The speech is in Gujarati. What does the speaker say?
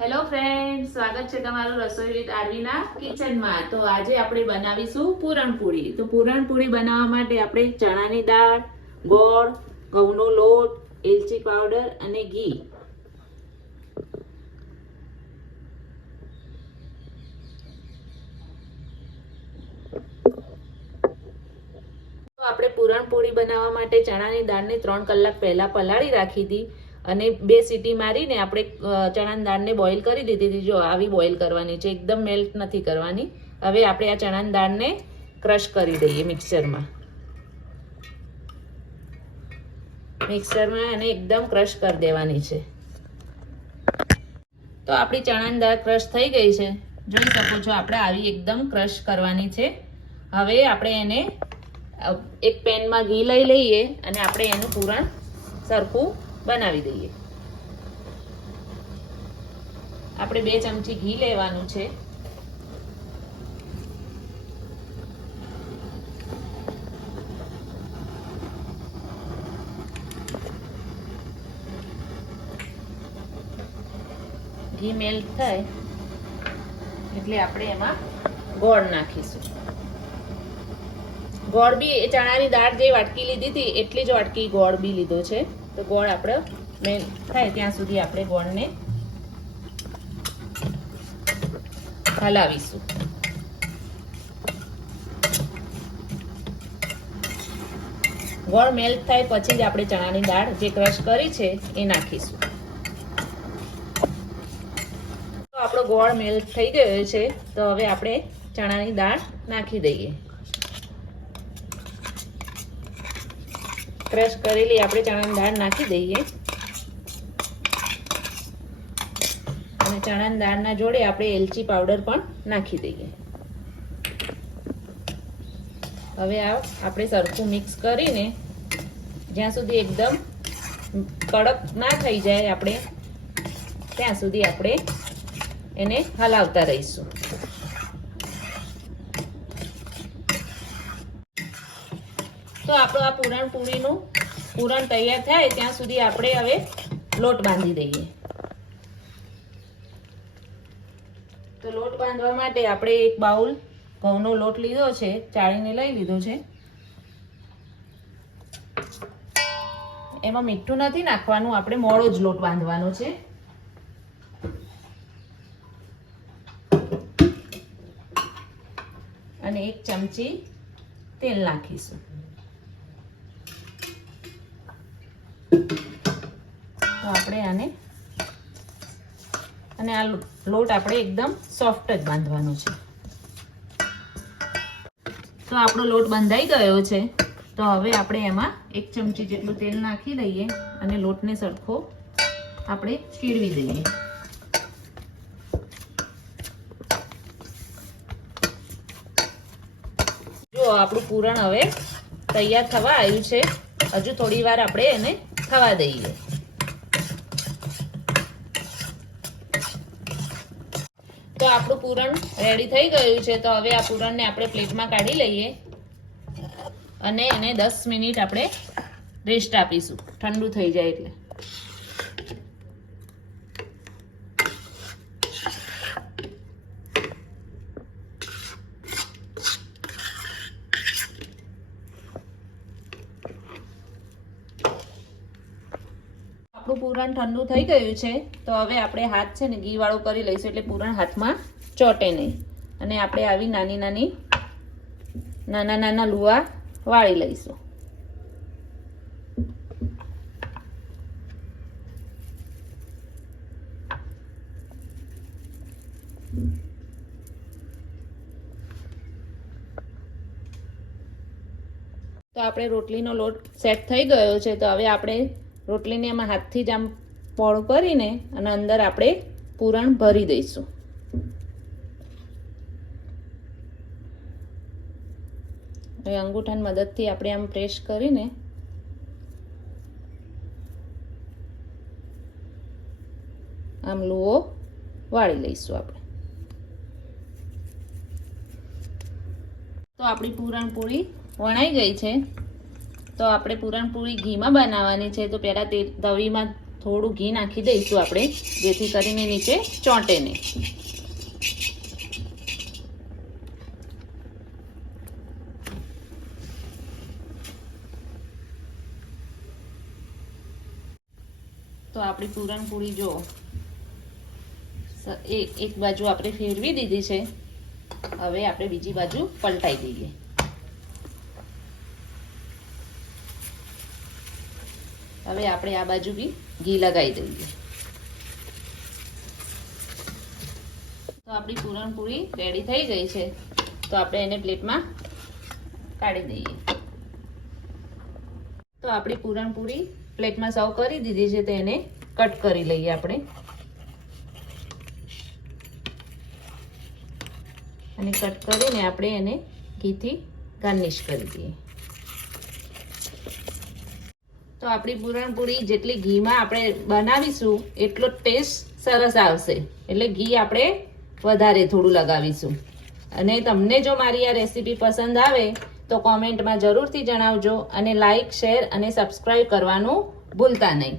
હેલો ફ્રેન્ડ સ્વાગત છે તમારું રસોઈ વિથ આરવીના કિચનમાં. તો આજે આપણે બનાવીશું પૂરણપૂરી તો પૂરણપૂરી બનાવવા માટે આપણે ચણાની દાળ, ગોળ, ઘઉંનો લોટ, એલચી પાવડર અને ઘી. આપણે પૂરણપૂરી બનાવવા માટે ચણાની દાળને ત્રણ કલાક પહેલા પલાળી રાખી હતી. અને બે સીટી મારીને આપણે ચણાની દાળને બોઇલ કરી દીધી હતી. જો આવી બોઇલ કરવાની છે, એકદમ મેલ્ટ નથી કરવાની. હવે આપણે આ ચણાની દાળને ક્રશ કરી દઈએ મિક્સરમાં મિક્સરમાં એને એકદમ ક્રશ કરી દેવાની છે. તો આપણી ચણાની દાળ ક્રશ થઈ ગઈ છે. જોઈ શકો છો, આપણે આવી એકદમ ક્રશ કરવાની છે. હવે આપણે એને એક પેનમાં ઘી લઈ લઈએ અને આપણે એનું પૂરણ સરખું બનાવી દઈએ. આપણે બે ચમચી ઘી લેવાનું છે. ઘી મેલ્ટ થાય એટલે આપણે એમાં ગોળ નાખીશું. ગોળ બી એ ચણાની દાળ જે વાટકી લીધી હતી, એટલી જ વાટકી ગોળ બી લીધો છે. તો ગોળ આપણે મેં થાય ત્યાં સુધી આપણે ગોળને હલાવીશું. ગોળ મેલ્ટ થાય પછી જ આપણે ચણાની દાળ જે ક્રશ કરી છે, એ નાખીશું. આપણો ગોળ મેલ્ટ થઈ ગયો છે, તો હવે આપણે ચણાની દાળ નાખી દઈએ. ક્રશ કરેલી આપણે ચણાની દાળ નાખી દઈએ. અને ચણાની દાળના જોડે આપણે એલચી પાવડર પણ નાખી દઈએ. હવે આ આપણે સરખું મિક્સ કરીને જ્યાં સુધી એકદમ કડક ના થઈ જાય આપણે, ત્યાં સુધી આપણે એને હલાવતા રહીશું. તો આપણો આ પૂરણપૂરીનું પૂરણ તૈયાર થાય ત્યાં સુધી આપણે હવે લોટ બાંધી દઈએ. તો લોટ બાંધવા માટે આપણે એક બાઉલ ઘઉંનો લોટ લીધો છે, ચાળીને લઈ લીધો છે. એમાં મીઠું નથી નાખવાનું, આપણે મોડો જ લોટ બાંધવાનો છે. અને એક ચમચી તેલ નાખીશું. તો આપણે આને અને આ લોટ આપણે એકદમ સોફ્ટ જ બાંધવાનો છે. તો આપણો લોટ બંધાઈ ગયો છે. તો હવે આપણે એમાં એક ચમચી જેટલું તેલ નાખી દઈએ અને લોટને સરખો આપણે ચીડવી દઈએ. જો આપણું પૂરણ હવે તૈયાર થવા આવ્યું છે. હજુ થોડી વાર આપણે એને થવા દઈએ તો આપણું પૂરણ રેડી થઈ ગયું છે. તો હવે આ પૂરણને આપણે પ્લેટમાં કાઢી લઈએ. અને એને દસ મિનિટ આપણે રેસ્ટ આપીશું. ઠંડુ થઈ જાય એટલે. આપણું પૂરણ ઠંડુ થઈ ગયું છે, તો હવે આપણે હાથ છે ને ઘીવાળું કરી લઈશું એટલે પૂરણ હાથમાં ચોટે નહીં. અને આપણે આવી નાની નાની, નાના નાના લુવા વાળી લઈશું. તો આપણે રોટલીનો લોટ સેટ થઈ ગયો છે, તો હવે આપણે રોટલીને એમાં હાથથી જ આમ પોળું કરીને અને અંદર આપણે પૂરણ ભરી દઈશું. હવે અંગૂઠાની મદદથી આપણે આમ પ્રેસ કરીને આમ લુઓ વાળી લઈશું આપણે. તો આપણી પૂરણપૂરી વણાઈ ગઈ છે. તો આપણે પૂરણપૂરી ઘીમાં બનાવવાની છે. તો પહેલાં તે તવીમાં થોડું ઘી નાખી દઈશું આપણે. જેથી કરીને નીચે ચોંટે નહીં. તો આપણી પૂરણપૂરી જો એક બાજુ આપણે ફેરવી દીધી છે. હવે આપણે બીજી બાજુ પલટાઈ દઈએ. હવે આપણે આ બાજુ બી ઘી લગાવી દઈએ. તો આપણી પૂરણપૂરી રેડી થઈ ગઈ છે. તો આપણે એને પ્લેટમાં કાઢી દઈએ. તો આપણી પૂરણપૂરી પ્લેટમાં સર્વ કરી દીધી છે તો એને કટ કરી લઈએ આપણે. અને કટ કરીને આપણે એને ઘીથી ગાર્નિશ કરી દઈએ. તો આપણી પૂરણપૂરી જેટલી ઘીમાં આપણે બનાવીશું, એટલો ટેસ્ટ સરસ આવશે. એટલે ઘી આપણે વધારે થોડું લગાવીશું. અને તમને જો મારી આ રેસીપી પસંદ આવે, તો કોમેન્ટમાં જરૂરથી જણાવજો અને લાઇક શેર અને સબસ્ક્રાઈબ કરવાનું ભૂલતા નહીં.